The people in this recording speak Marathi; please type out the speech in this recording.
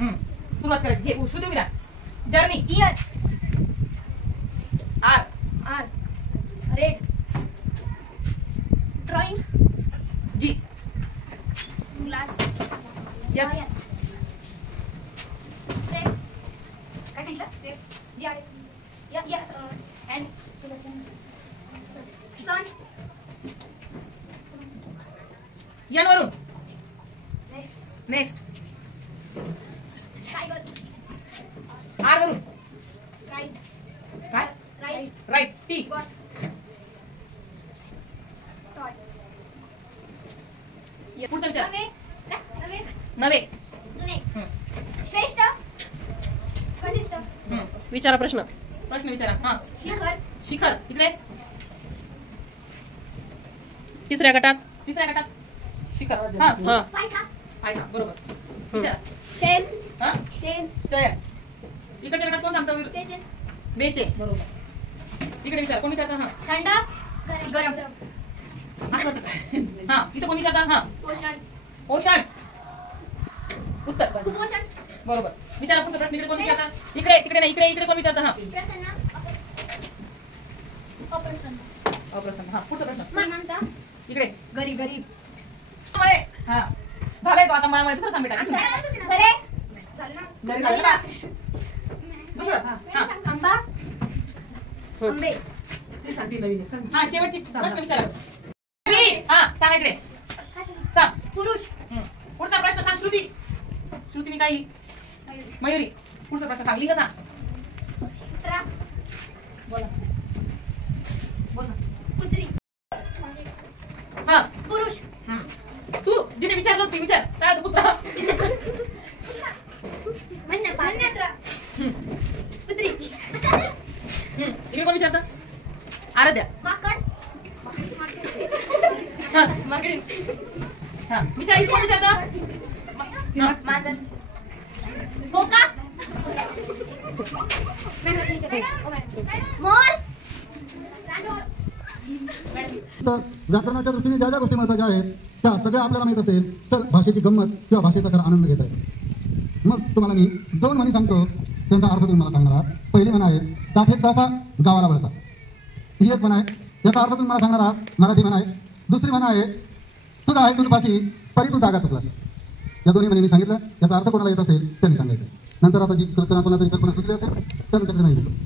सुरुवात करायची. घे श्रुती उभी राहा. Journey. Year. R. R. Red. Drawing. G. Glass. Yes. Red. काय सांगितलं? रेड. G R. या या एंड सन. यन वरून. नेक्स्ट. टाइगर. आर वरून. राइट. काय? Right. Right. T. Got. Toy. पुढचा विचार. नवे. नवे. जुने. श्रेष्ठ. कनिष्ठ. विचारा प्रश्न. प्रश्न विचारा. हा. शिखर. शिखर. इकडे. तिसऱ्या गटात. तिसऱ्या गटात. शिखर. हा. हा. पायथा. ऐका बरोबर. विचारा. चेन. हा. चेन. चेअर. इकडच्या गटात कोण सांगतो? चेन. बेचे. बरोबर. इकडे विचार. कोण विचारता? हा. थंड. गरम. असं वाटतं. हा. इथं कोण विचारता? हा. पोषण. पोषण. उत्तर. कुपोषण. बरोबर. विचारा पुढचा प्रश्न. इकडे कोण विचारता? इकडे. तिकडे नाही. इकडे कोण विचारता? हा. प्रसन्न. अप्रसन्न. अप्रसन्न. हा. पुढचा प्रश्न. समानता. इकडे. गरीब. हा. झालंय तो आता मला दुसरं सांग बेटा. बरे. घरी झालं ना? दुसरं. हा. हा. आंबा. आंबे. हा. शेवटची प्रश्न विचारा. हा. सांगा इकडे. सांग. पुरुष. पुढचा प्रश्न सांग. श्रुती. श्रुतीने काही. मयुरी. पुढचा प्रश्न सांग. लिंग सांग. कुत्रा. बोला. बोल ना. कुत्री. हा. पुरुष. तू जिने विचारलं ते विचार. काय होतं कुत्रा? मन्नत्र. कुत्री. इकडे कोण विचारतं? आराध्या. माकड. हा. माकडे. हा. विचार. कोण विचारतं? मांजर. मोका. मोर. तर व्याकरणाच्या दृष्टीने ज्या ज्या गोष्टी महत्त्वाच्या आहेत त्या सगळ्या आपल्याला माहीत असेल तर भाषेची गंमत किंवा भाषेचा खरा आनंद घेता येईल. मग तुम्हाला मी 2 म्हणी सांगतो, त्यांचा अर्थ तुम्ही मला सांगणार आहात. पहिली म्हण आहे साठेत कळसा गावाला वळसा. ही एक म्हण आहे, याचा अर्थ तुम्ही मला सांगणार आहात. मराठी म्हण आहे. दुसरी म्हण आहे तुझा आहे तुझपाशी परी तू जागा चुकलास. या दोन्ही म्हणी मी सांगितलं. याचा अर्थ कोणाला येत असेल त्यांनी सांगायचं. नंतर आता जी कल्पना कोणातरी कल्पना सुचली असेल तर तुमच्याकडे माहिती.